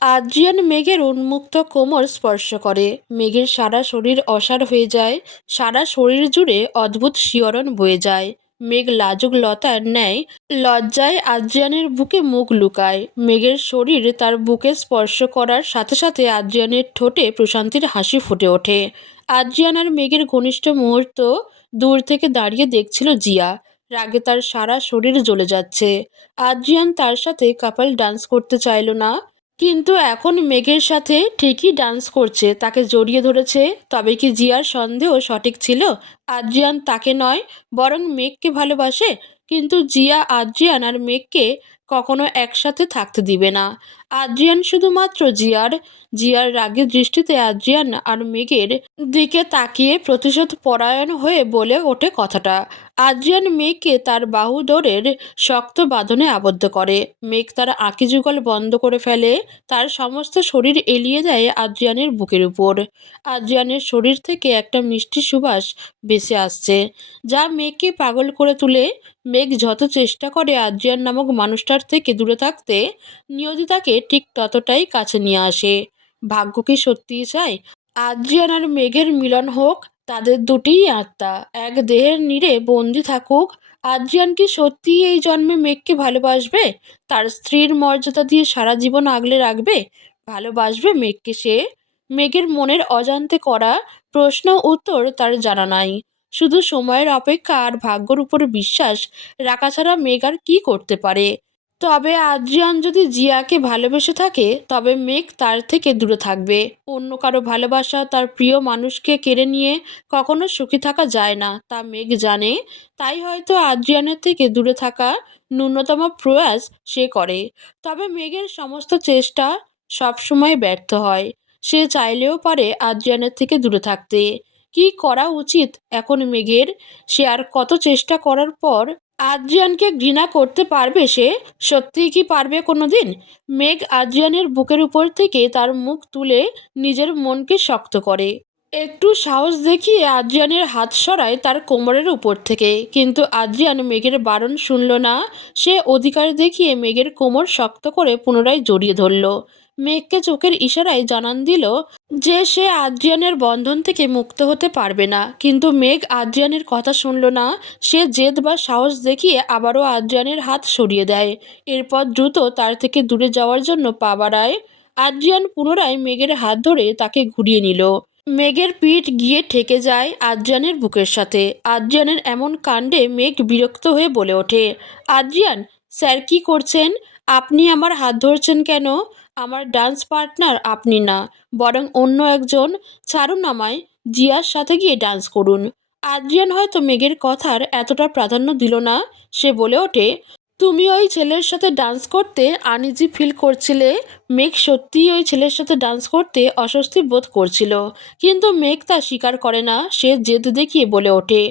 Adrian মেঘের উন্মুক্ত কোমর স্পর্শ করে। মেঘের সারা শরীর অসাড় হয়ে যায়। সারা শরীর জুড়ে অদ্ভুত শিহরণ বয়ে যায়। মেঘ লাজুক লতার ন্যায় লজ্জায় আদ্রিয়ানের বুকে মুখ লুকায়। মেঘের শরীর তার বুকে স্পর্শ করার সাথে সাথে আদ্রিয়ানের ঠোঁটে প্রশান্তির হাসি ফুটে ওঠে। আদ্রিয়ান আর মেঘের ঘনিষ্ঠ মুহূর্ত দূর থেকে দাঁড়িয়ে দেখছিল জিয়া। রাগে তার সারা শরীর জ্বলে যাচ্ছে। আদ্রিয়ান তার সাথে কাপল ডান্স করতে চাইল না, কিন্তু এখন মেঘের সাথে ঠিকই ডান্স করছে, তাকে জড়িয়ে ধরেছে। তবে কি জিয়ার সন্দেহ সঠিক ছিল? আদ্রিয়ান তাকে নয়, বরং মেঘকে ভালোবাসে। কিন্তু জিয়া আদ্রিয়ান আর মেঘকে কখনো একসাথে থাকতে দিবে না। আদ্রিয়ান শুধুমাত্র জিয়ার। জিয়ার রাগের দৃষ্টিতে আদ্রিয়ান আর মেঘের দিকে তাকিয়ে প্রতিশোধ পরায়ণ হয়ে বলে ওঠে কথাটা। আদ্রিয়ান মেঘকে তার বাহুডোরের শক্ত বাঁধনে আবদ্ধ করে। মেঘ তার আঁকিযুগল বন্ধ করে ফেলে। তার সমস্ত শরীর এলিয়ে দেয় আদ্রিয়ানের বুকের উপর। আদ্রিয়ানের শরীর থেকে একটা মিষ্টি সুবাস ভেসে আসছে, যা মেঘকে পাগল করে তোলে। মেঘ যত চেষ্টা করে আদ্রিয়ান নামক মানুষটার থেকে দূরে থাকতে, নিয়তি তাকে ঠিক ততটাই কাছে নিয়ে আসে। ভাগ্য কি সত্যিই চায় আদ্রিয়ান আর মেঘের মিলন হোক? তাদের দুটিই আত্মা এক দেহের নীড়ে বন্দি থাকুক। আদ্রিয়ান কি সত্যিই এই জন্মে মেঘকে ভালোবাসবে? তার স্ত্রীর মর্যাদা দিয়ে সারা জীবন আগলে রাখবে? ভালোবাসবে মেঘকে সে? মেঘের মনের অজান্তে করা প্রশ্ন উত্তর তার জানা নাই। শুধু সময়ের অপেক্ষা আর ভাগ্যর উপর বিশ্বাস রাখা ছাড়া মেঘ আর কি করতে পারে? তবে আদ্রিয়ান যদি জিয়াকে ভালোবেসে থাকে, তবে মেঘ তার থেকে দূরে থাকবে। অন্য কারো ভালোবাসা, তার প্রিয় মানুষকে কেড়ে নিয়ে কখনো সুখী থাকা যায় না, তা মেঘ জানে। তাই হয়তো আদ্রিয়ানের থেকে দূরে থাকা ন্যূনতম প্রয়াস সে করে। তবে মেঘের সমস্ত চেষ্টা সবসময় ব্যর্থ হয়। সে চাইলেও পারে আদ্রিয়ানের থেকে দূরে থাকতে। কি করা উচিত এখন মেঘের? সে আর কত চেষ্টা করার পর আদ্রিয়ানকে ঘৃণা করতে পারবে সে? সত্যিই কি পারবে কোনোদিন? মেঘ আদ্রিয়ানের বুকের উপর থেকে তার মুখ তুলে নিজের মনকে শক্ত করে। একটু সাহস দেখিয়ে আদ্রিয়ানের হাত সরায় তার কোমরের উপর থেকে, কিন্তু আদ্রিয়ান মেঘের বারণ শুনল না। সে অধিকার দেখিয়ে মেঘের কোমর শক্ত করে পুনরায় জড়িয়ে ধরল। মেঘকে চোখের ইশারায় জানান দিল যে সে আদ্রিয়ানের বন্ধন থেকে মুক্ত হতে পারবে না। কিন্তু মেঘ আদ্রিয়ানের কথা শুনল না। সে জেদ বা সাহস দেখিয়ে আবারও আদ্রিয়ানের হাত সরিয়ে দেয়। এরপর দ্রুত তার থেকে দূরে যাওয়ার জন্য পা বাড়ায়। আদ্রিয়ান পুনরায় মেঘের হাত ধরে তাকে ঘুরিয়ে নিল। মেঘের পিঠ গিয়ে ঠেকে যায় আদ্রিয়ানের বুকের সাথে। আদ্রিয়ানের এমন কাণ্ডে মেঘ বিরক্ত হয়ে বলে ওঠে, আদ্রিয়ান স্যার, কি করছেন? আপনি আমার হাত ধরছেন কেন? আমার ডান্স পার্টনার আপনি না, বরং অন্য একজন। ছাড়ুন আমায়, জিয়ার সাথে গিয়ে ডান্স করুন। আদ্রিয়ান হয়তো মেঘের কথার এতটা প্রাধান্য দিল না। সে বলে ওঠে, তুমি ওই ছেলের সাথে ডান্স করতে আনইজি ফিল করছিলে। মেঘ সত্যিই ওই ছেলের সাথে ডান্স করতে অস্বস্তি বোধ করছিল, কিন্তু মেঘ তা স্বীকার করে না। সে জেদ দেখিয়ে বলে ওঠে,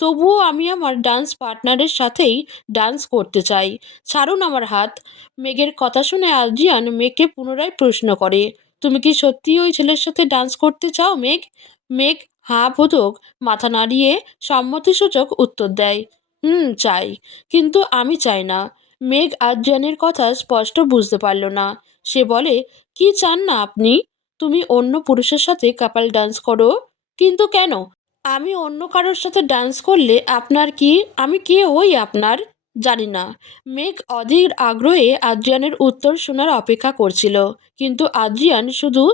তবুও আমি আমার ডান্স পার্টনারের সাথেই ডান্স করতে চাই। ছাড়ুন আমার হাত। মেঘের কথা শুনে আদ্রিয়ান মেঘকে পুনরায় প্রশ্ন করে, তুমি কি সত্যিই ওই ছেলের সাথে ডান্স করতে চাও মেঘ? মেঘ হাঁ বোধক মাথা নাড়িয়ে সম্মতিসূচক উত্তর দেয়, চাই, কিন্তু আমি চাই না। মেঘ আদ্রিয়ানের কথা স্পষ্ট বুঝতে পারল না। সে বলে, কি চান না আপনি? তুমি অন্য পুরুষের সাথে কাপাল ডান্স করো, কিন্তু কেন? আমি অন্য কারোর সাথে ডান্স করলে আপনার কি? আমি কে হই আপনার? জানি না। মেঘ অধীর আগ্রহে আদ্রিয়ানের উত্তর শোনার অপেক্ষা করছিল, কিন্তু আদ্রিয়ান শুধু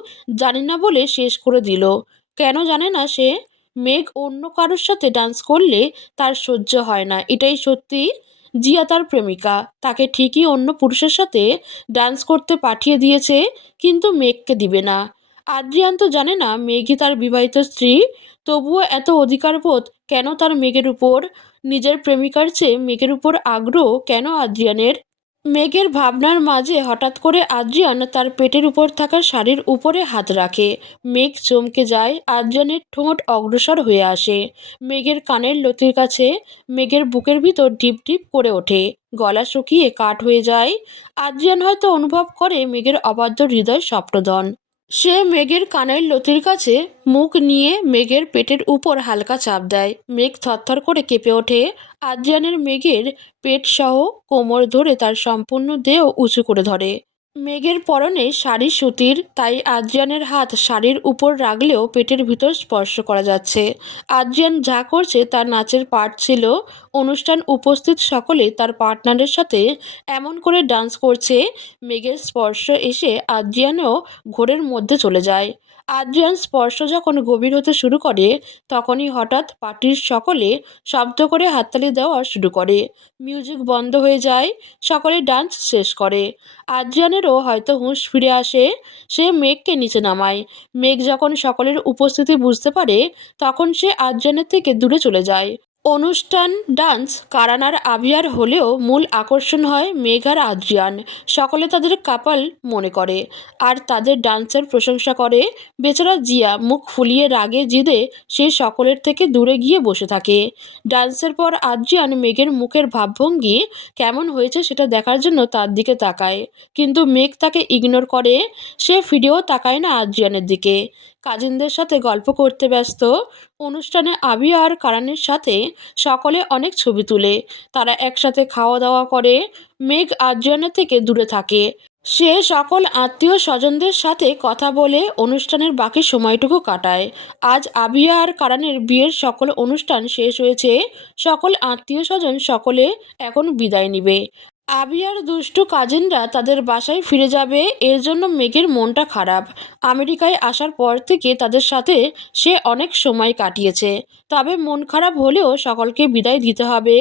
জানি না বলে শেষ করে দিল। কেন জানে না সে? মেঘ অন্য কারোর সাথে ডান্স করলে তার সহ্য হয় না, এটাই সত্যি। জিয়া তার প্রেমিকা, তাকে ঠিকই অন্য পুরুষের সাথে ডান্স করতে পাঠিয়ে দিয়েছে, কিন্তু মেঘকে দিবে না। আদ্রিয়ান তো জানে না মেঘই তার বিবাহিত স্ত্রী। তবুও এত অধিকারবোধ কেন তার মেঘের উপর? নিজের প্রেমিকার চেয়ে মেঘের উপর আগ্রহ কেন আদ্রিয়ানের? মেঘের ভাবনার মাঝে হঠাৎ করে আদ্রিয়ান তার পেটের উপর থাকা শাড়ির উপরে হাত রাখে। মেঘ চমকে যায়। আদ্রিয়ানের ঠোঁট অগ্রসর হয়ে আসে মেঘের কানের লতির কাছে। মেঘের বুকের ভিতর ডিপ ডিপ করে ওঠে, গলা শুকিয়ে কাঠ হয়ে যায়। আদ্রিয়ান হয়তো অনুভব করে মেঘের অবাধ্য হৃদয় স্বপ্নদন। সে মেঘের কানের লতির কাছে মুখ নিয়ে মেঘের পেটের উপর হালকা চাপ দেয়। মেঘ থরথর করে কেঁপে ওঠে। আদ্রিয়ানের মেঘের পেট সহ কোমর ধরে তার সম্পূর্ণ দেহ উঁচু করে ধরে। মেঘের পরনে শাড়ি সুতির, তাই আদ্রিয়ানের হাত শাড়ির উপর রাখলেও পেটের ভিতর স্পর্শ করা যাচ্ছে। আদ্রিয়ান যা করছে তার নাচের পার্ট ছিল। অনুষ্ঠান উপস্থিত সকলে তার পার্টনারের সাথে এমন করে ডান্স করছে, মেঘের স্পর্শ এসে আদ্রিয়ানও ঘোরের মধ্যে চলে যায়। আদ্রিয়ান স্পর্শ যখন গভীর হতে শুরু করে, তখনই হঠাৎ পার্টির সকলে শব্দ করে হাততালি দেওয়া শুরু করে। মিউজিক বন্ধ হয়ে যায়, সকলে ডান্স শেষ করে। আদ্রিয়ানেরও হয়তো হুঁশ ফিরে আসে। সে মেঘকে নিচে নামায়। মেঘ যখন সকলের উপস্থিতি বুঝতে পারে, তখন সে আদ্রিয়ানের থেকে দূরে চলে যায়। অনুষ্ঠান ডান্স কারান আর আভিয়ার হলেও মূল আকর্ষণ হয় মেঘ আর আদ্রিয়ান। সকলে তাদের কাপাল মনে করে আর তাদের ডান্সের প্রশংসা করে। বেচারা জিয়া মুখ ফুলিয়ে রাগে জিদে সে সকলের থেকে দূরে গিয়ে বসে থাকে। ডান্সের পর আদ্রিয়ান মেঘের মুখের ভাবভঙ্গি কেমন হয়েছে সেটা দেখার জন্য তার দিকে তাকায়, কিন্তু মেঘ তাকে ইগনোর করে। সে ফিরেও তাকায় না আদ্রিয়ানের দিকে, কাজিনদের সাথে গল্প করতে ব্যস্ত। অনুষ্ঠানে আবিয়া আর কারানের সাথে সকলে অনেক ছবি তুলে, তারা একসাথে খাওয়া দাওয়া করে। মেঘ আদ্রিয়ানের থেকে দূরে থাকে। সে সকল আত্মীয় স্বজনদের সাথে কথা বলে অনুষ্ঠানের বাকি সময়টুকু কাটায়। আজ আবিয়া আর কারানের বিয়ের সকল অনুষ্ঠান শেষ হয়েছে। সকল আত্মীয় স্বজন সকলে এখন বিদায় নিবে। আবিয়ার দুষ্টু কাজিনরা তাদের বাসায় ফিরে যাবে, এর জন্য মেঘের মনটা খারাপ। আমেরিকায় আসার পর থেকে তাদের সাথে সে অনেক সময় কাটিয়েছে, তবে মন খারাপ হলেও সকলকে বিদায় দিতে হবে।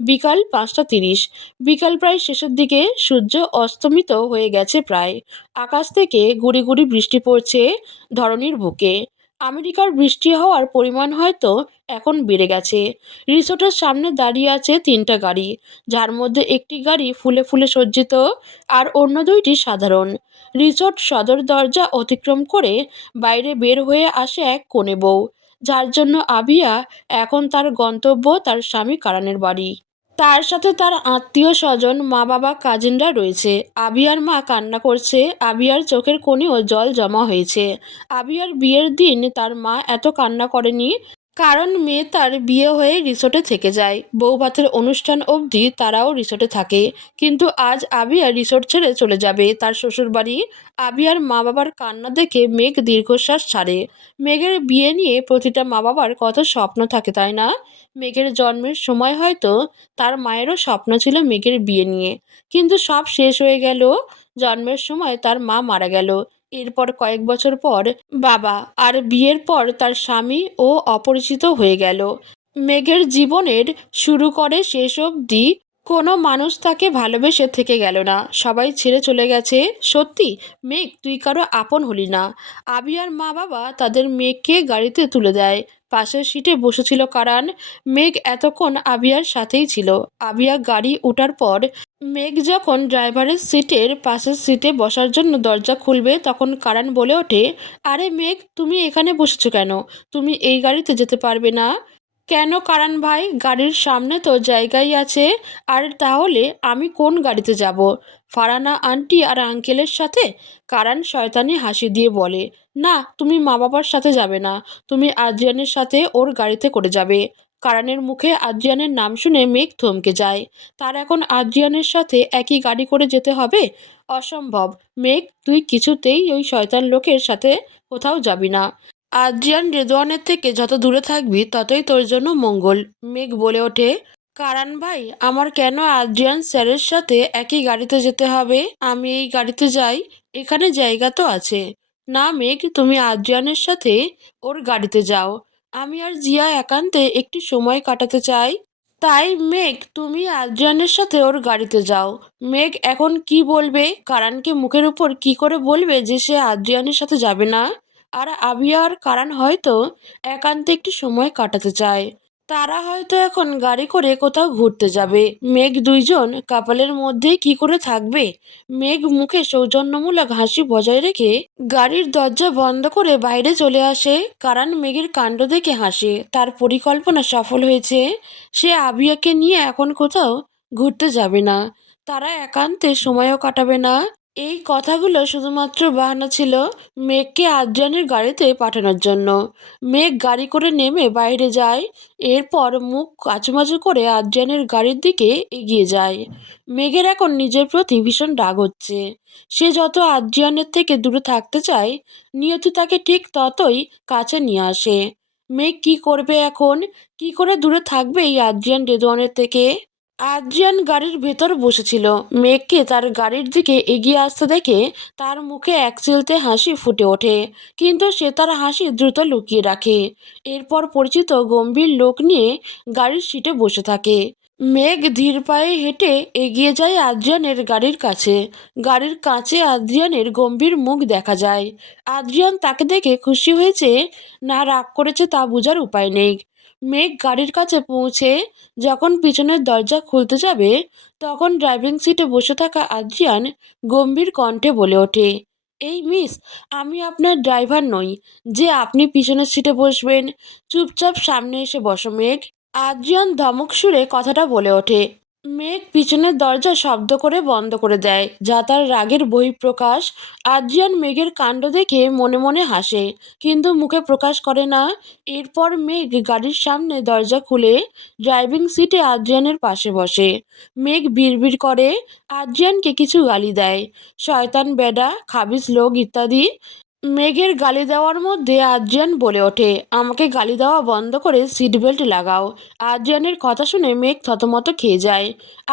বিকাল 5:30। বিকাল প্রায় শেষের দিকে, সূর্য অস্তমিত হয়ে গেছে প্রায়। আকাশ থেকে গুড়ি গুড়ি বৃষ্টি পড়ছে ধরণীর বুকে। আমেরিকার বৃষ্টি হওয়ার পরিমাণ হয়তো এখন বেড়ে গেছে। রিসোর্টের সামনে দাঁড়িয়ে আছে 3টা গাড়ি, যার মধ্যে একটি গাড়ি ফুলে ফুলে সজ্জিত আর অন্য দুইটি সাধারণ। রিসোর্ট সদর দরজা অতিক্রম করে বাইরে বের হয়ে আসে এক কনে বউ, যার জন্য আবিয়া এখন তার গন্তব্য তার স্বামী কারানের বাড়ি। তার সাথে তার আত্মীয় স্বজন, মা বাবা, কাজিনরা রয়েছে। আবিয়ার মা কান্না করছে, আবিয়ার চোখের কোণেও জল জমা হয়েছে। আবিয়ার বিয়ের দিন তার মা এত কান্না করেনি, কারণ মেয়ে তার বিয়ে হয়ে রিসোর্টে থেকে যায়। বউ ভাতের অনুষ্ঠান অবধি তারাও রিসোর্টে থাকে, কিন্তু আজ আবিয়া রিসোর্ট ছেড়ে চলে যাবে তার শ্বশুরবাড়ি। আবিয়ার মা বাবার কান্না দেখে মেঘ দীর্ঘশ্বাস ছাড়ে। মেঘের বিয়ে নিয়ে প্রতিটা মা বাবার কত স্বপ্ন থাকে, তাই না? মেঘের জন্মের সময় হয়তো তার মায়েরও স্বপ্ন ছিল মেঘের বিয়ে নিয়ে, কিন্তু সব শেষ হয়ে গেল। জন্মের সময় তার মা মারা গেল, এরপর কয়েক বছর পর বাবা, আর বিয়ের পর তার স্বামী ও অপরিচিত হয়ে গেল। মেঘের জীবনের শুরু করে শেষ অবধি কোনো মানুষ তাকে ভালোবেসে থেকে গেল না, সবাই ছেড়ে চলে গেছে। সত্যি মেঘ, তুই কারো আপন হলি না। আবিয়ার মা বাবা তাদের মেঘকে গাড়িতে তুলে দেয়। পাশের সিটে বসেছিল কারান। মেঘ এতক্ষণ আবিয়ার সাথেই ছিল। আবিয়া গাড়ি ওঠার পর মেঘ যখন ড্রাইভারের সিটের পাশের সিটে বসার জন্য দরজা খুলবে, তখন কারান বলে ওঠে, আরে মেঘ, তুমি এখানে বসেছো কেন? তুমি এই গাড়িতে যেতে পারবে না। কেন কারান ভাই, গাড়ির সামনে তো জায়গাই আছে। আর তাহলে আমি কোন গাড়িতে যাব? ফারানা আন্টি আর আঙ্কেলের সাথে? কারান শয়তানি হাসি দিয়ে বলে, না, তুমি মা বাবার সাথে যাবে না, তুমি আদ্রিয়ানের সাথে ওর গাড়িতে করে যাবে। কারানের মুখে আদ্রিয়ানের নাম শুনে মেঘ থমকে যায়। তার এখন আদ্রিয়ানের সাথে একই গাড়ি করে যেতে হবে? অসম্ভব। মেঘ, তুই কিছুতেই ওই শয়তান লোকের সাথে কোথাও যাবি না। আদ্রিয়ান রেদওয়ানের থেকে যত দূরে থাকবি ততই তোর জন্য মঙ্গল। মেঘ বলে ওঠে, কারান ভাই, আমার কেন আদ্রিয়ান স্যারের সাথে একই গাড়িতে যেতে হবে? আমি এই গাড়িতে যাই, এখানে জায়গা তো আছে। না মেঘ, তুমি আদ্রিয়ানের সাথে ওর গাড়িতে যাও। আমি আর জিয়া একান্তে একটু সময় কাটাতে চাই। তাই মেঘ, তুমি আদ্রিয়ানের সাথে ওর গাড়িতে যাও। মেঘ এখন কি বলবে? কারানকে মুখের উপর কি করে বলবে যে সে আদ্রিয়ানের সাথে যাবে না? আর আবিয়া আর কারান হয়তো একান্তে একটু সময় কাটাতে চায়। তারা হয়তো এখন গাড়ি করে কোথাও ঘুরতে যাবে। মেঘ দুইজন কাপালের মধ্যেই কি করে থাকবে? মেঘ মুখে সৌজন্যমূলক হাসি বজায় রেখে গাড়ির দরজা বন্ধ করে বাইরে চলে আসে। কারান মেঘের কাণ্ড দেখে হাসে, তার পরিকল্পনা সফল হয়েছে। সে আবিয়াকে নিয়ে এখন কোথাও ঘুরতে যাবে না, তারা একান্তে সময়ও কাটাবে না। এই কথাগুলো শুধুমাত্র বাহানা ছিল মেঘকে আদ্রিয়ানের গাড়িতে পাঠানোর জন্য। মেঘ গাড়ি করে নেমে বাইরে যায়। এরপর মুখ কাচুমাচু করে আদ্রিয়ানের গাড়ির দিকে এগিয়ে যায়। মেঘের এখন নিজের প্রতি ভীষণ রাগ হচ্ছে। সে যত আদ্রিয়ানের থেকে দূরে থাকতে চায়, নিয়তি তাকে ঠিক ততই কাছে নিয়ে আসে। মেঘ কি করবে এখন? কি করে দূরে থাকবে এই আদ্রিয়ান রেদওয়ানের থেকে? আদ্রিয়ান গাড়ির ভেতর বসেছিল। মেঘকে তার গাড়ির দিকে এগিয়ে আসতে দেখে তার মুখে এক চিলতে হাসি ফুটে ওঠে, কিন্তু সে তার হাসি দ্রুত লুকিয়ে রাখে। এরপর পরিচিত গম্ভীর লোক নিয়ে গাড়ির সিটে বসে থাকে। মেঘ ধীর পায়ে হেঁটে এগিয়ে যায় আদ্রিয়ানের গাড়ির কাছে। গাড়ির কাছে আদ্রিয়ানের গম্ভীর মুখ দেখা যায়। আদ্রিয়ান তাকে দেখে খুশি হয়েছে না রাগ করেছে তা বোঝার উপায় নেই। মেঘ গাড়ির কাছে পৌঁছে যখন পিছনের দরজা খুলতে যাবে, তখন ড্রাইভিং সিটে বসে থাকা আদ্রিয়ান গম্ভীর কণ্ঠে বলে ওঠে, এই মিস, আমি আপনার ড্রাইভার নই যে আপনি পিছনের সিটে বসবেন। চুপচাপ সামনে এসে বসো মেঘ। আদ্রিয়ান ধমক সুরে কথাটা বলে ওঠে। মেঘ পিছনের দরজা শব্দ করে বন্ধ করে দেয়, যা তার রাগের বহিঃপ্রকাশ। আদ্রিয়ান মেঘের কাণ্ড দেখে মনে মনে হাসে, কিন্তু মুখে প্রকাশ করে না। এরপর মেঘ গাড়ির সামনে দরজা খুলে ড্রাইভিং সিটে আদ্রিয়ানের পাশে বসে। মেঘ বিড়বিড় করে, আদ্রিয়ানকে কিছু গালি দেয়, শয়তান বেডা, খাবিস লোক ইত্যাদি। মেঘের গালি দেওয়ার মধ্যে আদ্রিয়ান বলে ওঠে, আমাকে গালি দেওয়া বন্ধ করে সিট বেল্ট লাগাও। আদ্রিয়ানের কথা শুনে মেঘ থতমত খেয়ে যায়।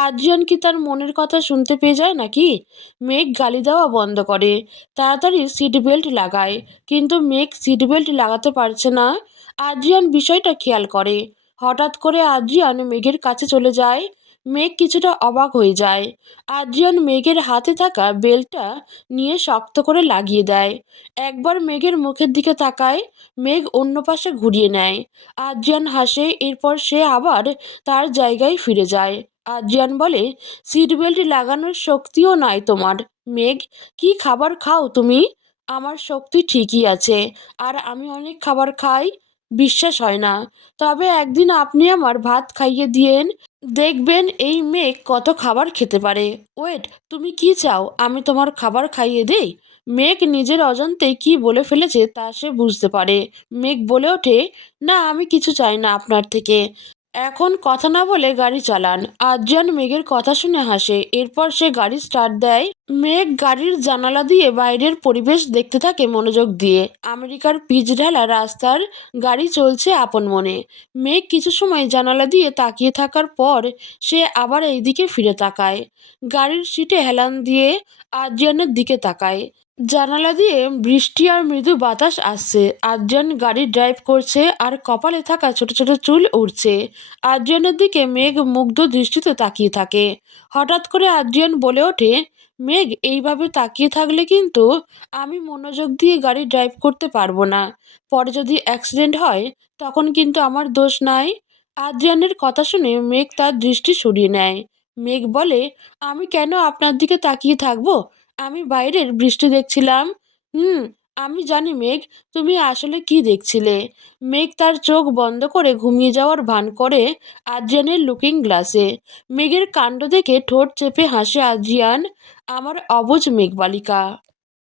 আদ্রিয়ান কি তার মনের কথা শুনতে পেয়ে যায় নাকি? মেঘ গালি দেওয়া বন্ধ করে, তাড়াতাড়ি সিট বেল্ট লাগায়, কিন্তু মেঘ সিট বেল্ট লাগাতে পারছে না। আদ্রিয়ান বিষয়টা খেয়াল করে। হঠাৎ করে আদ্রিয়ান মেঘের কাছে চলে যায়। মেঘ কিছুটা অবাক হয়ে যায়। আদ্রিয়ান মেঘের হাতে থাকা বেল্টটা নিয়ে শক্ত করে লাগিয়ে দেয়। একবার মেঘের মুখের দিকে তাকায়, মেঘ অন্য পাশে ঘুরিয়ে নেয়। আদ্রিয়ান হাসে, এরপর সে আবার তার জায়গায় ফিরে যায়। আদ্রিয়ান বলে, সিট বেল্ট লাগানোর শক্তিও নাই তোমার। মেঘ, কি খাবার খাও তুমি? আমার শক্তি ঠিকই আছে, আর আমি অনেক খাবার খাই, বিশ্বাস হয় না। তবে একদিন আপনি আমার ভাত খাইয়ে দিয়েন, দেখবেন এই মেঘ কত খাবার খেতে পারে। ওয়েট, তুমি কি চাও আমি তোমার খাবার খাইয়ে দেই? মেঘ নিজের অজান্তেই কী বলে ফেলেছে তা সে বুঝতে পারে। মেঘ বলে ওঠে, না, আমি কিছু চাই না আপনার থেকে। এখন কথা না বলে গাড়ি চালান। আদ্রিয়ান মেঘের কথা শুনে হাসে, এরপর সে গাড়ি স্টার্ট দেয়। মেঘ গাড়ির জানালা দিয়ে বাইরের পরিবেশ দেখতে থাকে মনোযোগ দিয়ে। আমেরিকার পিচ ঢালা রাস্তার গাড়ি চলছে আপন মনে। মেঘ কিছু সময় জানালা দিয়ে তাকিয়ে থাকার পর সে আবার এই দিকে ফিরে তাকায়। গাড়ির সিটে হেলান দিয়ে আদ্রিয়ানের দিকে তাকায়। জানালা দিয়ে বৃষ্টি আর মৃদু বাতাস আসছে। আদ্রিয়ান গাড়ি ড্রাইভ করছে আর কপালে থাকা ছোট ছোট চুল উড়ছে। আদ্রিয়ানের দিকে মেঘ মুগ্ধ দৃষ্টিতে তাকিয়ে থাকে। হঠাৎ করে আদ্রিয়ান বলে ওঠে, মেঘ, এইভাবে তাকিয়ে থাকলে কিন্তু আমি মনোযোগ দিয়ে গাড়ি ড্রাইভ করতে পারবো না। পরে যদি অ্যাক্সিডেন্ট হয় তখন কিন্তু আমার দোষ নাই। আদ্রিয়ানের কথা শুনে মেঘ তার দৃষ্টি সরিয়ে নেয়। মেঘ বলে, আমি কেন আপনার দিকে তাকিয়ে থাকবো? আমি বাইরের বৃষ্টি দেখছিলাম। হুম, আমি জানি মেঘ, তুমি আসলে কি দেখছিলে। মেঘ তার চোখ বন্ধ করে ঘুমিয়ে যাওয়ার ভান করে আদ্রিয়ানের লুকিং গ্লাসে। মেঘের কাণ্ড দেখে ঠোঁট চেপে হাসে আদ্রিয়ান, আমার অবুঝ মেঘবালিকা।